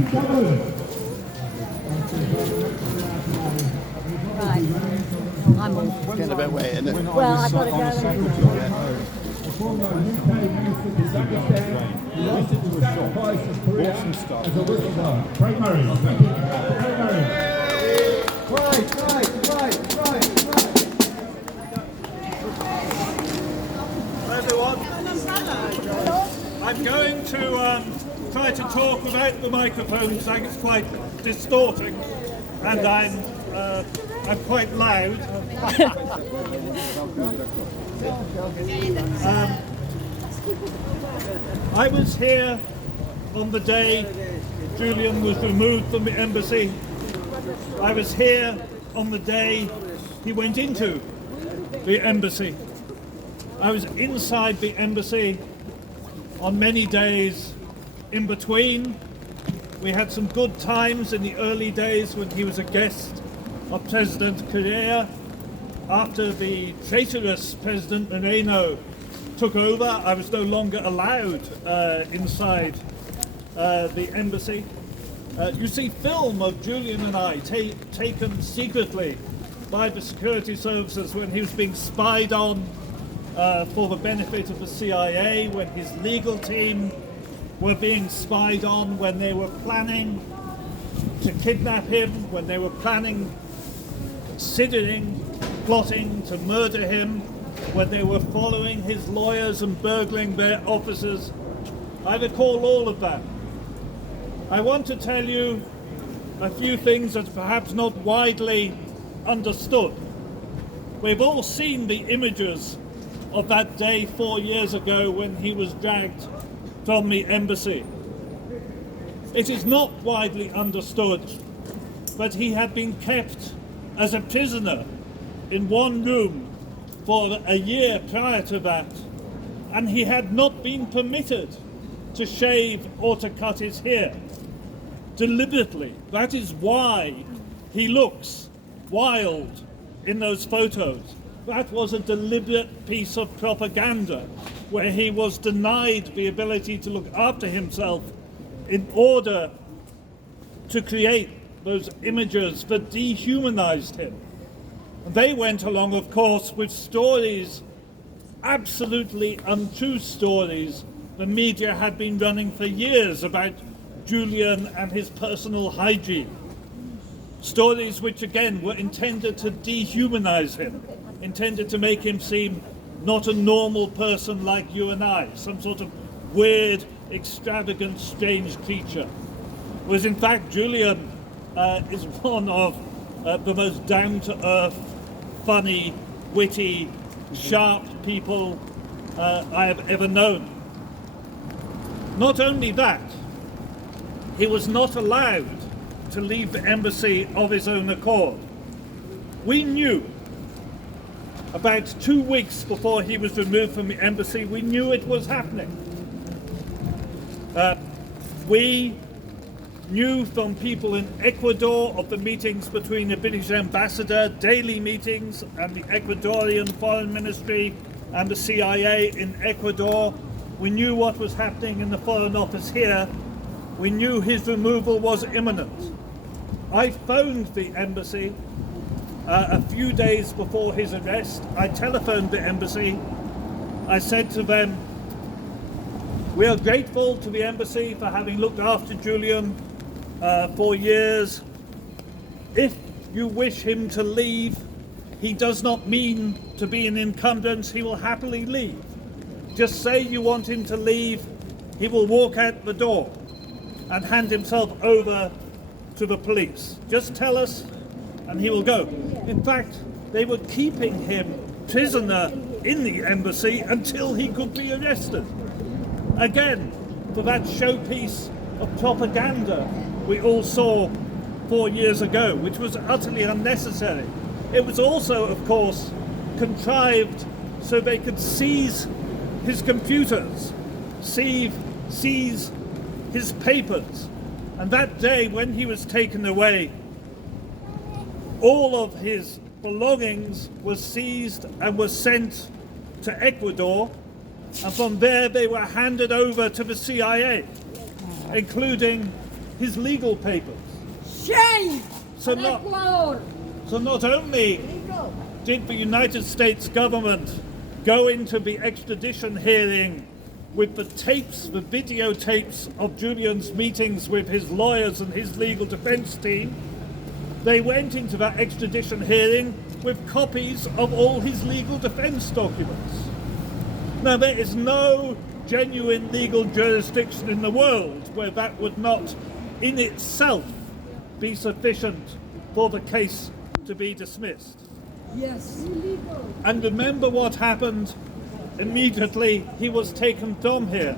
Right. I'm all Getting a bit wet, isn't it? well, I've got to go. Former UK Minister for Pakistan, who wanted to sacrifice his career as a whistleblower. Craig Murray. Thank you. Craig Murray. Right. Hello everyone. I'm going to try to talk without the microphone because I think it's quite distorting, and I'm quite loud. I was here on the day Julian was removed from the embassy. I was here on the day he went into the embassy. I was inside the embassy on many days in between. We had some good times in the early days when he was a guest of President Correa. After the traitorous President Moreno took over, I was no longer allowed inside the embassy. You see film of Julian and I taken secretly by the security services when he was being spied on for the benefit of the CIA, when his legal team were being spied on, when they were planning to kidnap him, when they were plotting to murder him, when they were following his lawyers and burgling their offices. I recall all of that. I want to tell you a few things that are perhaps not widely understood. We've all seen the images of that day 4 years ago when he was dragged from the embassy. It is not widely understood that he had been kept as a prisoner in one room for a year prior to that, and he had not been permitted to shave or to cut his hair deliberately. That is why he looks wild in those photos. That was a deliberate piece of propaganda where he was denied the ability to look after himself in order to create those images that dehumanized him. And they went along, of course, with stories, absolutely untrue stories, the media had been running for years about Julian and his personal hygiene. Stories which, again, were intended to dehumanize him, intended to make him seem not a normal person like you and I, some sort of weird, extravagant, strange creature. Whereas in fact Julian is one of the most down-to-earth, funny, witty, sharp people I have ever known. Not only that, he was not allowed to leave the embassy of his own accord. We knew about 2 weeks before he was removed from the embassy, we knew it was happening. We knew from people in Ecuador of the meetings between the British ambassador, daily meetings, and the Ecuadorian Foreign Ministry and the CIA in Ecuador. We knew what was happening in the Foreign Office here. We knew his removal was imminent. I phoned the embassy a few days before his arrest. I telephoned the embassy. I said to them, "We are grateful to the embassy for having looked after Julian for years. If you wish him to leave, he does not mean to be an encumbrance. He will happily leave. Just say you want him to leave. He will walk out the door and hand himself over to the police. Just tell us and he will go." In fact, they were keeping him prisoner in the embassy until he could be arrested. Again, for that showpiece of propaganda we all saw 4 years ago, which was utterly unnecessary. It was also, of course, contrived so they could seize his computers, seize his papers. And that day when he was taken away, all of his belongings were seized and were sent to Ecuador, and from there they were handed over to the CIA, including his legal papers. Shame! So on not, Ecuador! so not only did the United States government go into the extradition hearing with the tapes, the videotapes of Julian's meetings with his lawyers and his legal defense team, they went into that extradition hearing with copies of all his legal defense documents. Now, there is no genuine legal jurisdiction in the world where that would not in itself be sufficient for the case to be dismissed. Yes. And remember what happened immediately he was taken from here.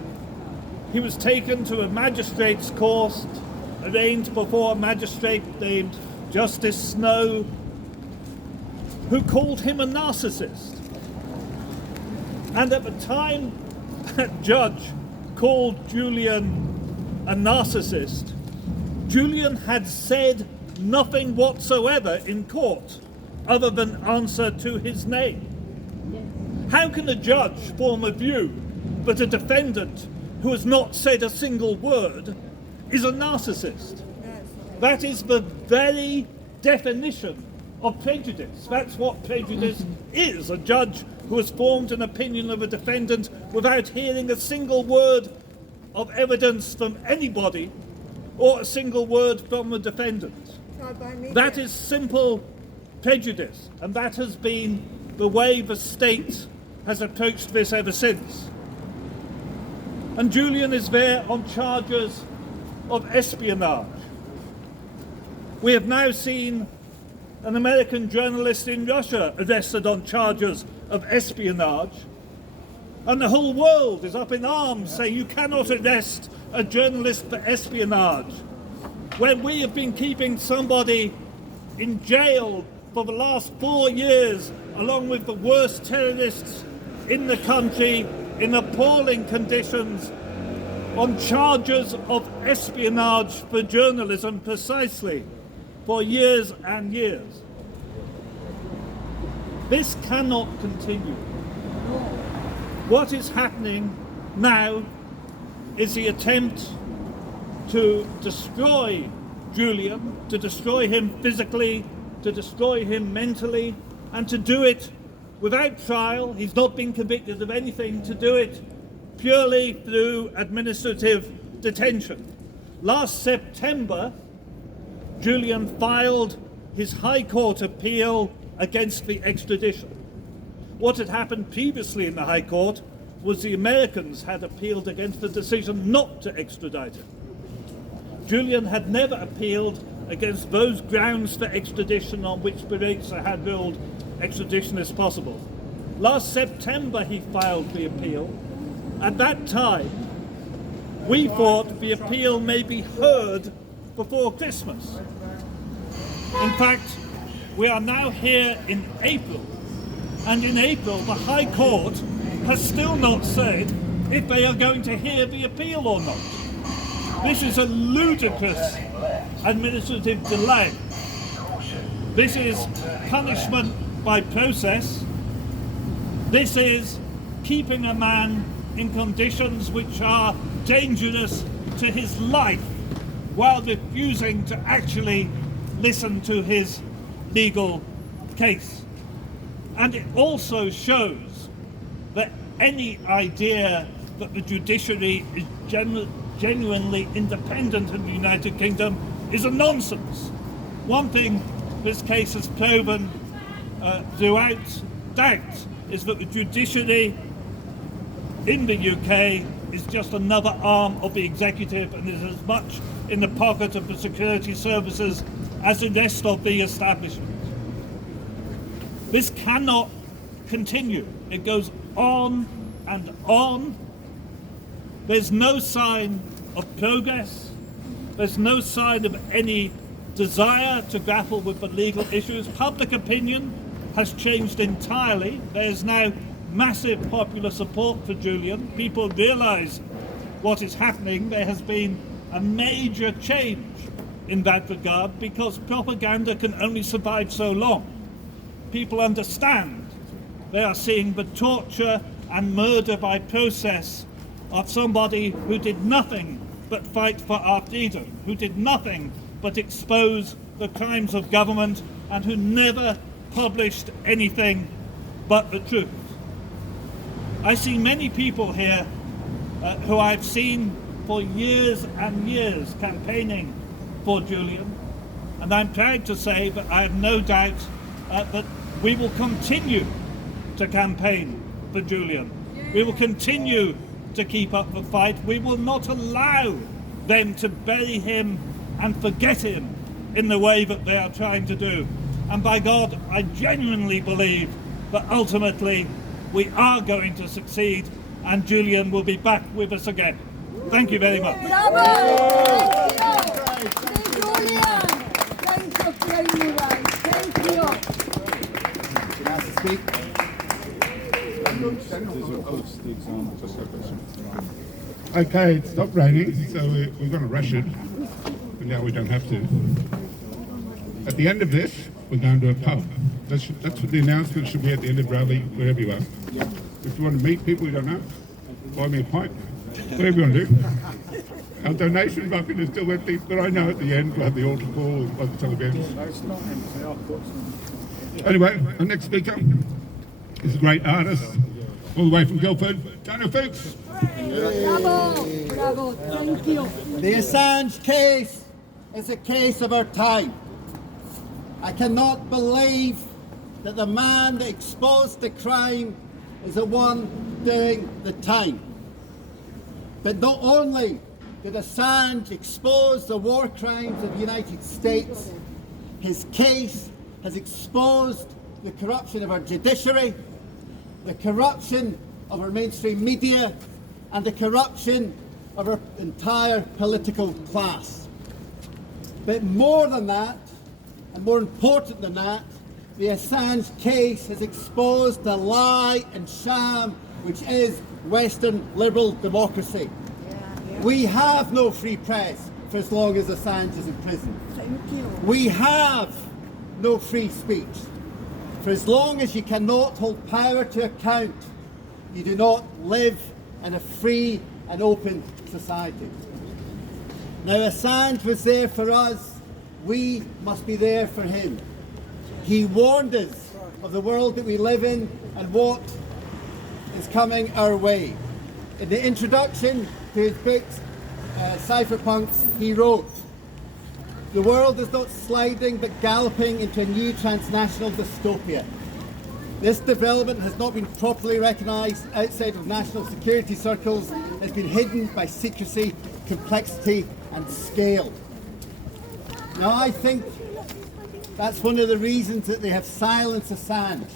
He was taken to a magistrate's court, arraigned before a magistrate named Justice Snow, who called him a narcissist. And at the time that judge called Julian a narcissist, Julian had said nothing whatsoever in court other than answer to his name. How can a judge form a view that a defendant who has not said a single word is a narcissist? That is the very definition of prejudice. That's what prejudice is. A judge who has formed an opinion of a defendant without hearing a single word of evidence from anybody or a single word from the defendant. That is simple prejudice, and that has been the way the state has approached this ever since. And Julian is there on charges of espionage. We have now seen an American journalist in Russia arrested on charges of espionage, and the whole world is up in arms saying you cannot arrest a journalist for espionage. When we have been keeping somebody in jail for the last 4 years, along with the worst terrorists in the country, in appalling conditions, on charges of espionage for journalism precisely, for years and years. This cannot continue. What is happening now is the attempt to destroy Julian, to destroy him physically, to destroy him mentally, and to do it without trial. He's not been convicted of anything, to do it purely through administrative detention. Last September, Julian filed his High Court appeal against the extradition. What had happened previously in the High Court was the Americans had appealed against the decision not to extradite him. Julian had never appealed against those grounds for extradition on which Baraitsa had ruled extradition is possible. Last September he filed the appeal. At that time, we thought the appeal may be heard before Christmas. In fact, we are now here in April, and in April the High Court has still not said if they are going to hear the appeal or not. This is a ludicrous administrative delay. This is punishment by process. This is keeping a man in conditions which are dangerous to his life while refusing to actually listen to his legal case. And it also shows that any idea that the judiciary is genuinely independent in the United Kingdom is a nonsense. One thing this case has proven throughout doubt is that the judiciary in the UK is just another arm of the executive and is as much in the pocket of the security services as the rest of the establishment. This cannot continue. It goes on and on. There's no sign of progress. There's no sign of any desire to grapple with the legal issues. Public opinion has changed entirely. There's now massive popular support for Julian. People realise what is happening. There has been a major change in that regard because propaganda can only survive so long. People understand. They are seeing the torture and murder by process of somebody who did nothing but fight for our freedom, who did nothing but expose the crimes of government and who never published anything but the truth. I see many people here who I've seen for years and years campaigning for Julian, and I'm proud to say that I have no doubt that we will continue to campaign for Julian. We will continue to keep up the fight. We will not allow them to bury him and forget him in the way that they are trying to do. And by God, I genuinely believe that ultimately we are going to succeed and Julian will be back with us again. Thank you very much. Bravo! Thank you! Julian! Thank you, Frank Murray. Thank you! Can I ask to speak? Okay, it stopped raining, so we're going to rush it, but now we don't have to. At the end of this, we're going to a pub. That's what the announcement should be at the end of rally, wherever you are. If you want to meet people you don't know, buy me a pint, whatever you want to do. Our donation bucket is still empty, but I know at the end we'll have the altar call and other events. Anyway, our next speaker is a great artist, all the way from Guildford, Daniel Fuchs. Bravo! Bravo! Thank you! The Assange case is a case of our time. I cannot believe that the man that exposed the crime is the one doing the time. But not only did Assange expose the war crimes of the United States, his case has exposed the corruption of our judiciary, the corruption of our mainstream media, and the corruption of our entire political class. But more than that, and more important than that, the Assange case has exposed the lie and sham which is Western liberal democracy. We have no free press for as long as Assange is in prison. Thank you! We have no free speech. For as long as you cannot hold power to account, you do not live in a free and open society. Now, Assange was there for us. We must be there for him. He warned us of the world that we live in and what is coming our way. In the introduction to his book, Cypherpunks, he wrote, "The world is not sliding but galloping into a new transnational dystopia. This development has not been properly recognised outside of national security circles. It's been hidden by secrecy, complexity and scale." Now I think that's one of the reasons that they have silenced Assange.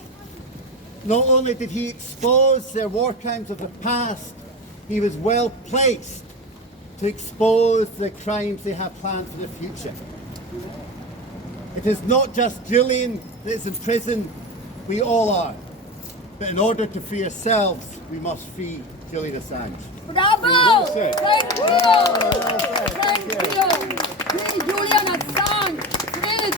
Not only did he expose their war crimes of the past, he was well placed to expose the crimes they have planned for the future. It is not just Julian that is in prison, we all are. But in order to free ourselves, we must free Julian Assange. Bravo! Thank you! Thank you! Free Julian Assange!